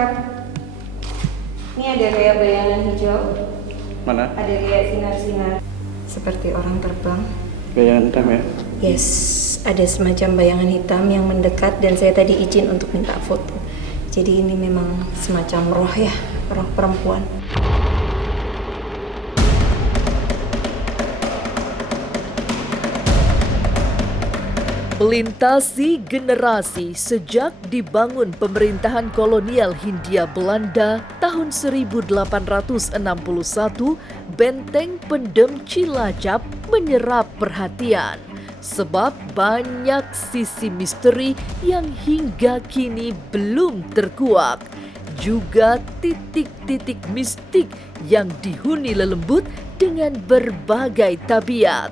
lengkap. Ini ada kayak bayangan hijau. Mana? Ada kayak sinar-sinar. Seperti orang terbang. Bayangan hitam ya? Yes, ada semacam bayangan hitam yang mendekat dan saya tadi izin untuk minta foto. Jadi ini memang semacam roh ya, roh perempuan. Melintasi generasi sejak dibangun pemerintahan kolonial Hindia Belanda tahun 1861, Benteng Pendem Cilacap menyerap perhatian. Sebab banyak sisi misteri yang hingga kini belum terkuak. Juga titik-titik mistik yang dihuni lelembut dengan berbagai tabiat.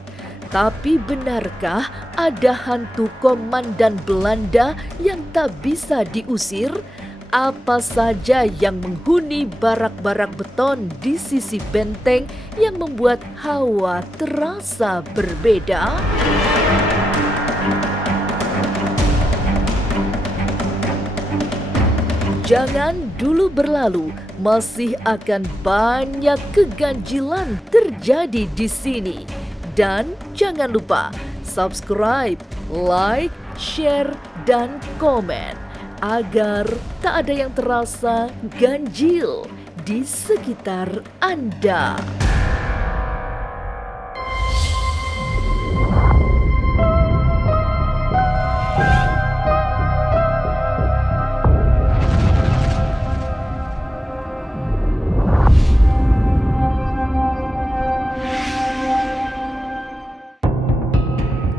Tapi benarkah ada hantu komandan Belanda yang tak bisa diusir? Apa saja yang menghuni barak-barak beton di sisi benteng yang membuat hawa terasa berbeda? Jangan dulu berlalu, masih akan banyak keganjilan terjadi di sini. Dan jangan lupa subscribe, like, share, dan komen agar tak ada yang terasa ganjil di sekitar Anda.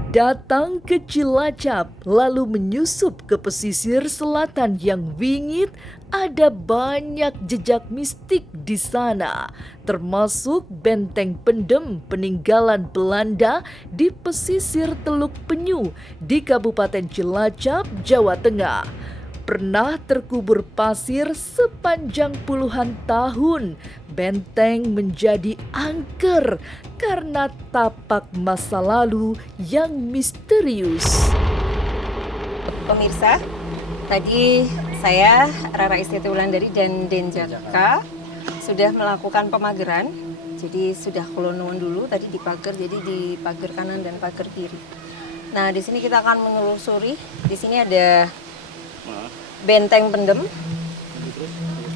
Datang ke Cilacap, lalu menyusup ke pesisir selatan yang wingit, ada banyak jejak mistik di sana, termasuk benteng pendem peninggalan Belanda di pesisir Teluk Penyu di Kabupaten Cilacap, Jawa Tengah. Pernah terkubur pasir sepanjang puluhan tahun, benteng menjadi angker karena tapak masa lalu yang misterius. Pemirsa, tadi saya, Rara Istiati Wulandari dan Denjaka sudah melakukan pemageran. Jadi sudah kelonuan dulu tadi di pagar, jadi di pagar kanan dan pagar kiri. Nah, di sini kita akan menelusuri. Di sini ada benteng pendem.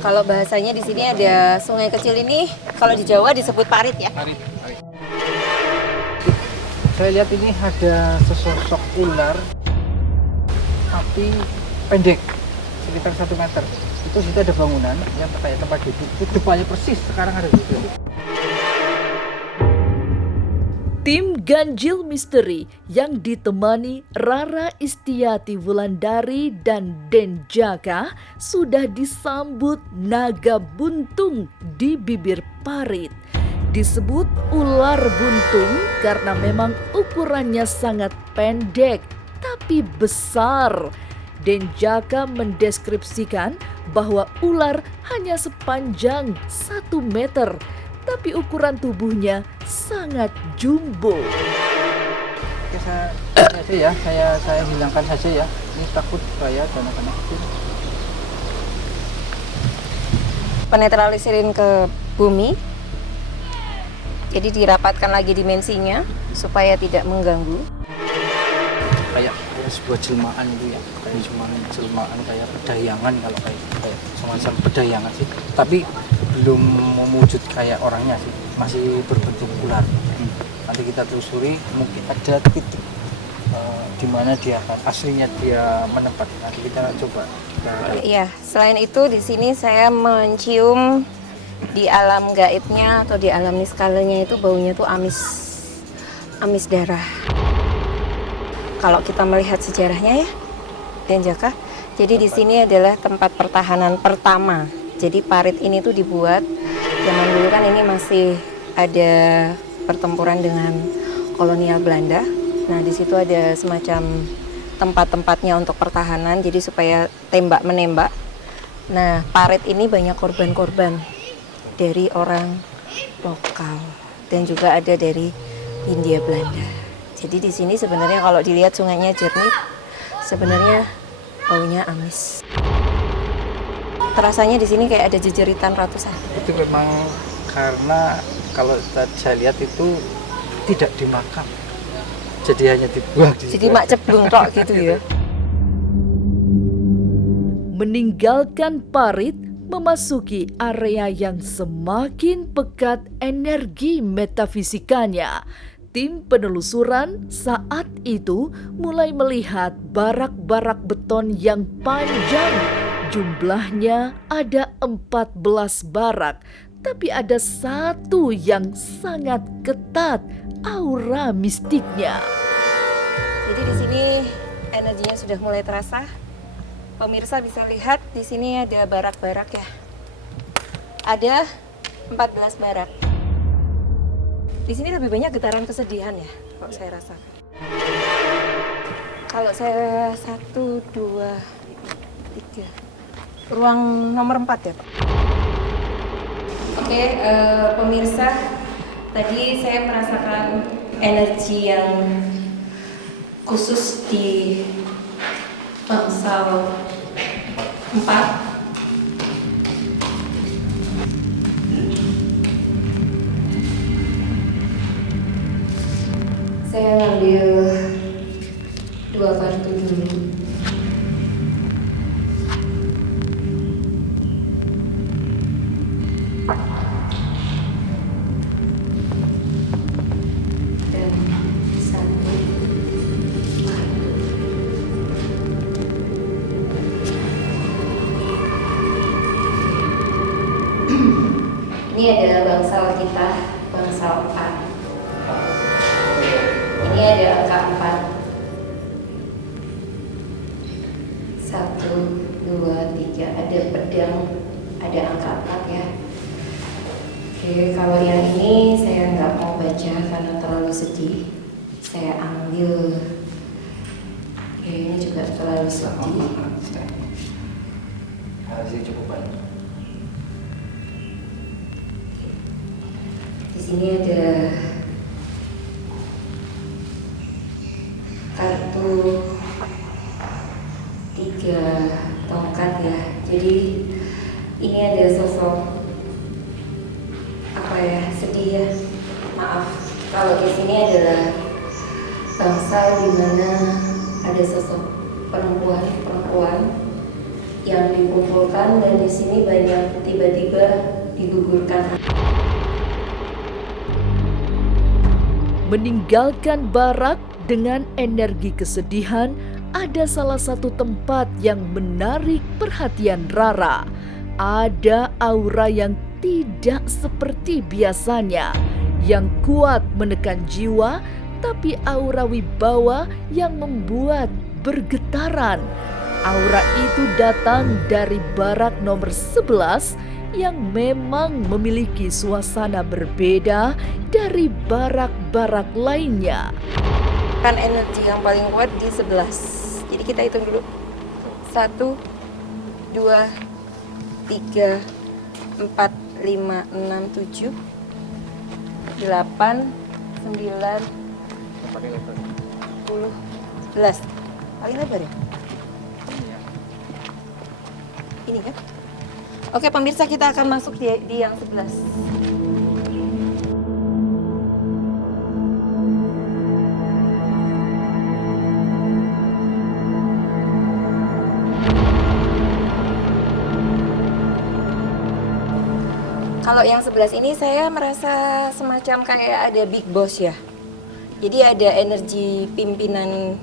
Kalau bahasanya di sini ada sungai kecil ini, kalau di Jawa disebut parit ya. Parit. Saya lihat ini ada sesosok ular, tapi pendek, sekitar 1 meter. Itu situ ada bangunan yang kayak tempat duduk. Itu depannya persis sekarang ada di situ. Tim Ganjil Misteri yang ditemani Rara Istiati Wulandari dan Denjaka sudah disambut naga buntung di bibir parit. Disebut ular buntung karena memang ukurannya sangat pendek tapi besar. Denjaka mendeskripsikan bahwa ular hanya sepanjang 1 meter. Tapi ukuran tubuhnya sangat jumbo. Oke, saya hilangkan saja ya. Ini takut bahaya dan anak-anak kecil. Penetralisirin ke bumi. Jadi dirapatkan lagi dimensinya supaya tidak mengganggu. Kayak sebuah jelmaan itu ya, kayak jelmaan kayak pedayangan, kalau kayak semacam pedayangan sih. Tapi belum mewujud kayak orangnya sih, masih berbentuk ular. Nanti kita telusuri, mungkin ada titik di mana dia aslinya dia menempati. Nanti kita coba. Iya, selain itu di sini saya mencium di alam gaibnya atau di alam niskalanya itu baunya tuh amis darah. Kalau kita melihat sejarahnya ya, Denjaka. Jadi di sini adalah tempat pertahanan pertama. Jadi parit ini tuh dibuat zaman dulu kan ini masih ada pertempuran dengan kolonial Belanda. Nah, di situ ada semacam tempat-tempatnya untuk pertahanan, jadi supaya tembak menembak. Nah, parit ini banyak korban-korban dari orang lokal dan juga ada dari Hindia Belanda. Jadi di sini sebenarnya kalau dilihat sungainya jernih, sebenarnya baunya amis. terasanya di sini kayak ada jejeritan ratusan. Itu memang karena kalau saya lihat itu tidak dimakan, jadi hanya dibuang di Jadi mak ceblung tok gitu ya. Meninggalkan parit, memasuki area yang semakin pekat energi metafisikanya. Tim penelusuran saat itu mulai melihat barak-barak beton yang panjang. Jumlahnya ada 14 barak, tapi ada satu yang sangat ketat, aura mistiknya. Jadi di sini energinya sudah mulai terasa. Pemirsa bisa lihat di sini ada barak-barak ya. Ada 14 barak. Di sini lebih banyak getaran kesedihan ya, kalau saya rasakan. Kalau saya 1, 2, 3, ruang nomor 4 ya Pak. Oke, pemirsa, tadi saya merasakan energi yang khusus di bangsal 4. Saya ngambil 2 kartu dulu. Dan 1 kartu. Ini adalah bangsal kita, bangsal 4. Ini ada angka 4. 1, 2, 3. Ada pedang, ada angka 4 ya. Oke, kalau yang ini saya nggak mau baca karena terlalu sedih. Saya ambil. Oke, ini juga terlalu sedih. Harusnya cukup banyak. Di sini ada kartu 3 tongkat ya. Jadi ini ada sosok apa ya, sedih ya. Maaf. Kalau di sini adalah bangsal di mana ada sosok perempuan yang dikumpulkan dan di sini banyak tiba-tiba digugurkan. Meninggalkan barak dengan energi kesedihan, ada salah satu tempat yang menarik perhatian Rara. Ada aura yang tidak seperti biasanya, yang kuat menekan jiwa, tapi aura wibawa yang membuat bergetaran. Aura itu datang dari barak nomor 11 yang memang memiliki suasana berbeda dari barak-barak lainnya. Kan energi yang paling kuat di 11. Jadi kita hitung dulu. 1, 2, 3, 4, 5, 6, 7, 8, 9, 10, 11. Paling lebar ya? Ini kan? Oke pemirsa, kita akan masuk di yang 11. Kalau yang 11 ini saya merasa semacam kayak ada big boss ya. Jadi ada energi pimpinan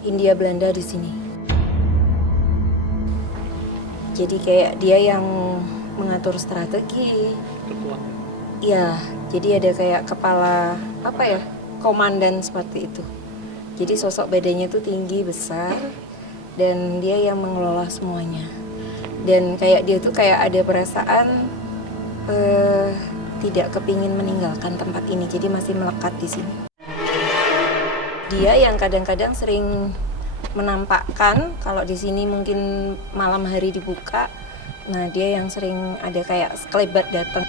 Hindia Belanda di sini. Jadi kayak dia yang mengatur strategi. Iya, jadi ada kayak kepala apa ya, komandan seperti itu. Jadi sosok badannya tuh tinggi, besar, dan dia yang mengelola semuanya. Dan kayak dia tuh kayak ada perasaan tidak kepingin meninggalkan tempat ini, jadi masih melekat di sini. Dia yang kadang-kadang sering menampakkan kalau di sini mungkin malam hari dibuka, nah dia yang sering ada kayak sekelebat datang.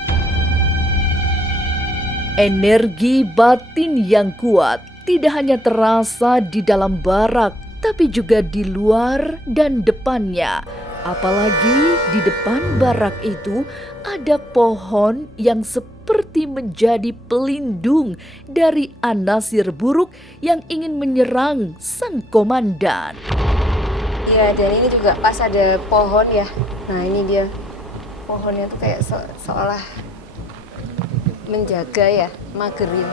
Energi batin yang kuat tidak hanya terasa di dalam barak, tapi juga di luar dan depannya. Apalagi di depan barak itu ada pohon yang seperti menjadi pelindung dari anasir buruk yang ingin menyerang sang komandan. Iya, dan ini juga pas ada pohon ya. Nah ini dia, pohonnya tuh kayak seolah menjaga ya, magerin.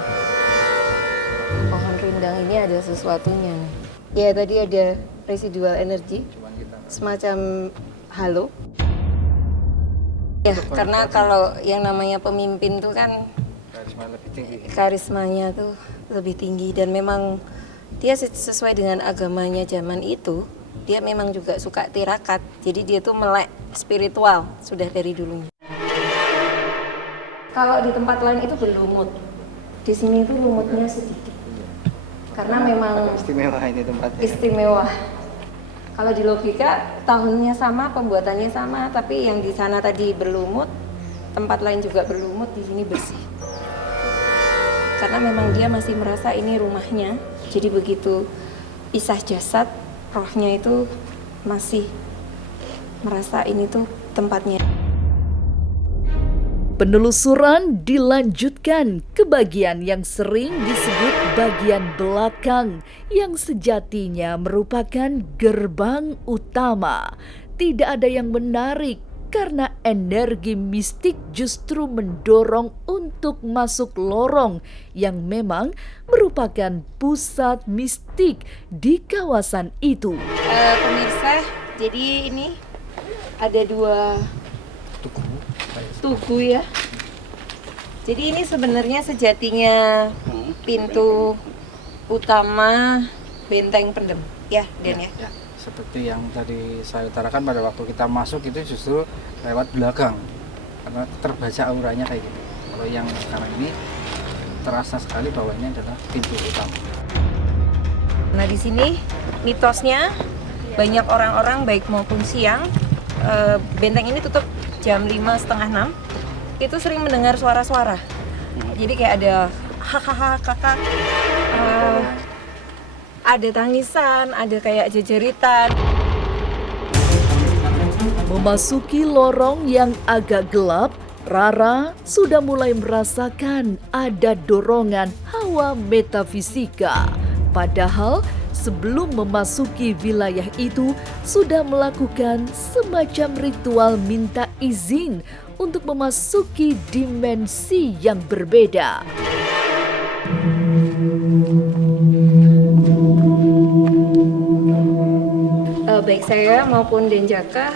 Pohon rindang ini ada sesuatunya nih. Ya tadi ada residual energi, semacam halo. Ya, karena kalau yang namanya pemimpin tuh kan karisma lebih tinggi. karismanya tuh lebih tinggi, dan memang dia sesuai dengan agamanya zaman itu. Dia memang juga suka tirakat, jadi dia tuh melek spiritual sudah dari dulunya. Kalau di tempat lain itu berlumut, di sini itu lumutnya sedikit, karena memang Istimewa ini tempatnya. istimewa. Kalau di logika tahunnya sama, pembuatannya sama, tapi yang di sana tadi berlumut, tempat lain juga berlumut, di sini bersih. Karena memang dia masih merasa ini rumahnya, jadi begitu pisah jasad, rohnya itu masih merasa ini tuh tempatnya. Penelusuran dilanjutkan ke bagian yang sering disebut bagian belakang yang sejatinya merupakan gerbang utama. Tidak ada yang menarik karena energi mistik justru mendorong untuk masuk lorong yang memang merupakan pusat mistik di kawasan itu. Pemirsa, jadi ini ada dua tugu ya. Jadi ini sebenarnya sejatinya pintu utama benteng Pendem ya, Dan ya. Ya, seperti yang tadi saya utarakan pada waktu kita masuk itu justru lewat belakang karena terbaca auranya kayak gitu. Kalau yang sekarang ini terasa sekali bahwa ini adalah pintu utama. Nah di sini mitosnya banyak orang-orang baik maupun siang, benteng ini tutup jam 5:30, 6 itu sering mendengar suara-suara. Jadi kayak ada hahaha kakak, ada tangisan, ada kayak jejeritan. Memasuki lorong yang agak gelap, Rara sudah mulai merasakan ada dorongan hawa metafisika. Padahal sebelum memasuki wilayah itu sudah melakukan semacam ritual minta izin untuk memasuki dimensi yang berbeda. Baik saya maupun Denjaka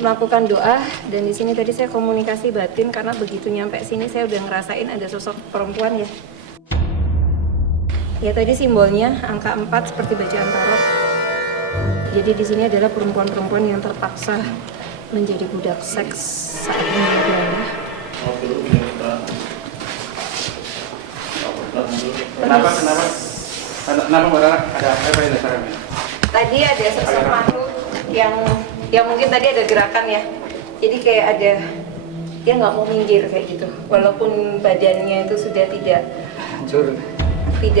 melakukan doa, dan di sini tadi saya komunikasi batin karena begitu nyampe sini saya udah ngerasain ada sosok perempuan ya. Ya tadi simbolnya angka 4 seperti bacaan tarot. Jadi di sini adalah perempuan-perempuan yang terpaksa menjadi budak seks saat dunia Belanda. Kenapa Mbak Rara? Ada apa ini dasarnya? Tadi ada sosok makhluk yang mungkin tadi ada gerakan ya. Jadi kayak ada, dia nggak mau minggir kayak gitu. Walaupun badannya itu sudah tidak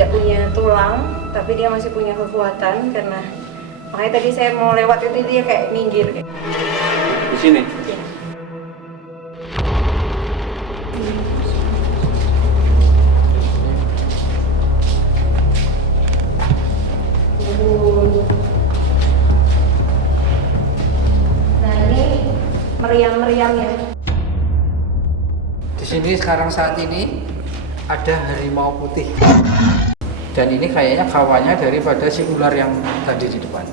punya tulang, tapi dia masih punya kekuatan, karena makanya tadi saya mau lewat itu dia kayak minggir kayak. Di sini. Nah ini meriam-meriam ya. Di sini sekarang saat ini ada harimau putih. Dan ini kayaknya kawannya daripada si ular yang tadi di depan.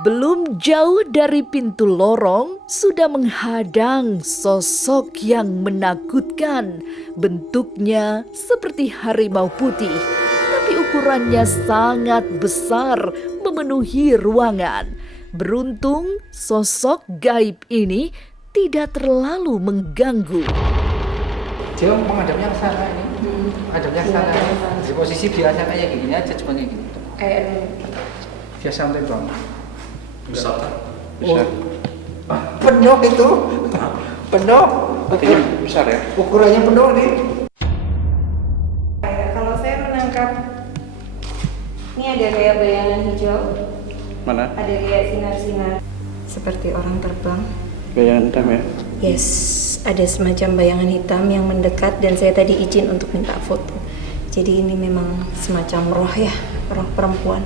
Belum jauh dari pintu lorong, sudah menghadang sosok yang menakutkan. Bentuknya seperti harimau putih, tapi ukurannya sangat besar, memenuhi ruangan. Beruntung, sosok gaib ini tidak terlalu mengganggu. Dia menghadapnya ke sana ini. Menghadapnya ke sana. Di posisi biasa kayak gini aja, cuma kayak gini. Kayak Dia santai banget. Bisa. Penuh itu. Penuh. Artinya besar ya? Ukurannya penuh nih. kalau saya menangkap ini ada kayak bayangan hijau. Mana? Ada kayak sinar-sinar seperti orang terbang. Bayangan hitam ya? Yes, ada semacam bayangan hitam yang mendekat dan saya tadi izin untuk minta foto. Jadi ini memang semacam roh ya, roh perempuan.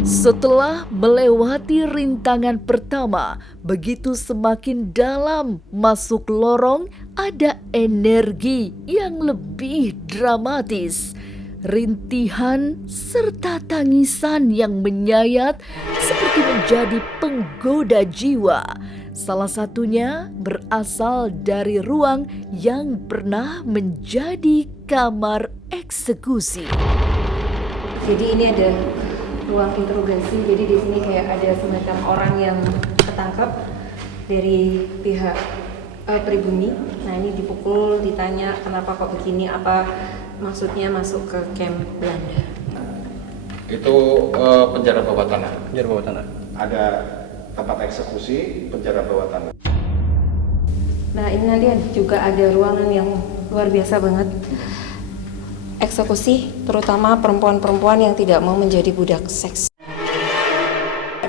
Setelah melewati rintangan pertama, begitu semakin dalam masuk lorong, ada energi yang lebih dramatis. Rintihan serta tangisan yang menyayat seperti menjadi penggoda jiwa. Salah satunya berasal dari ruang yang pernah menjadi kamar eksekusi. Jadi ini ada ruang interogasi. Jadi di sini kayak ada semacam orang yang ketangkep dari pihak pribumi. Nah ini dipukul, ditanya kenapa kok begini, apa maksudnya masuk ke camp Belanda. Itu penjara bawah tanah. Penjara bawah tanah. Ada tempat eksekusi, penjara bawah tanah. Nah ini nanti juga ada ruangan yang luar biasa banget. Eksekusi, terutama perempuan-perempuan yang tidak mau menjadi budak seks.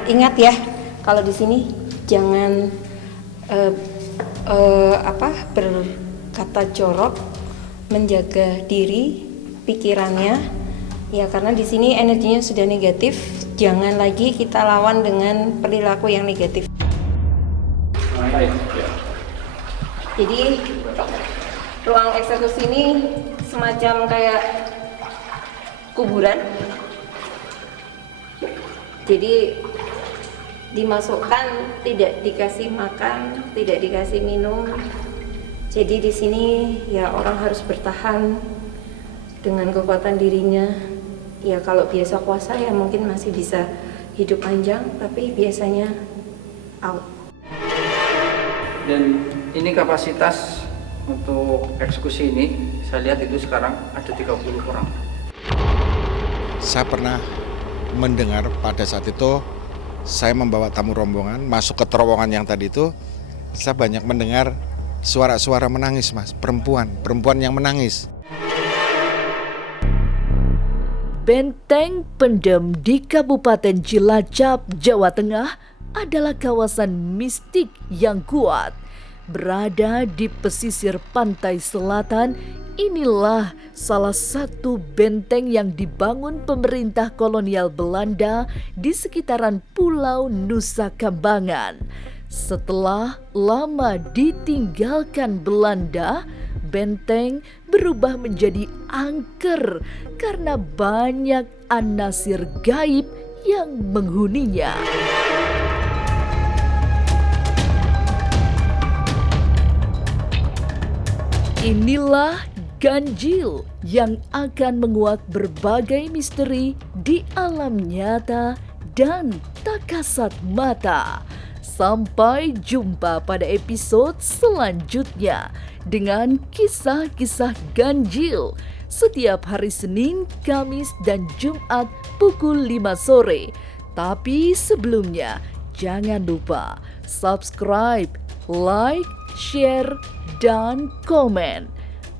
Ingat ya, kalau di sini jangan berkata jorok, menjaga diri, pikirannya, ya karena di sini energinya sudah negatif. Jangan lagi kita lawan dengan perilaku yang negatif. Jadi ruang eksekusi ini semacam kayak kuburan. Jadi dimasukkan, tidak dikasih makan, tidak dikasih minum. Jadi di sini ya orang harus bertahan dengan kekuatan dirinya. Ya kalau biasa puasa ya mungkin masih bisa hidup panjang, tapi biasanya out. Dan ini kapasitas untuk eksekusi ini, saya lihat itu sekarang ada 30 orang. Saya pernah mendengar pada saat itu saya membawa tamu rombongan masuk ke terowongan yang tadi itu, saya banyak mendengar suara-suara menangis, Mas, perempuan yang menangis. Benteng Pendem di Kabupaten Cilacap, Jawa Tengah adalah kawasan mistik yang kuat. Berada di pesisir pantai selatan, inilah salah satu benteng yang dibangun pemerintah kolonial Belanda di sekitaran Pulau Nusa Kambangan. Setelah lama ditinggalkan Belanda, benteng berubah menjadi angker karena banyak anasir gaib yang menghuninya. Inilah ganjil yang akan menguak berbagai misteri di alam nyata dan tak kasat mata. Sampai jumpa pada episode selanjutnya dengan kisah-kisah ganjil setiap hari Senin, Kamis, dan Jumat pukul 5 sore. Tapi sebelumnya, jangan lupa subscribe, like, share, dan komen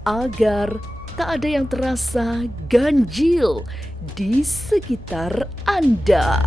agar tak ada yang terasa ganjil di sekitar Anda.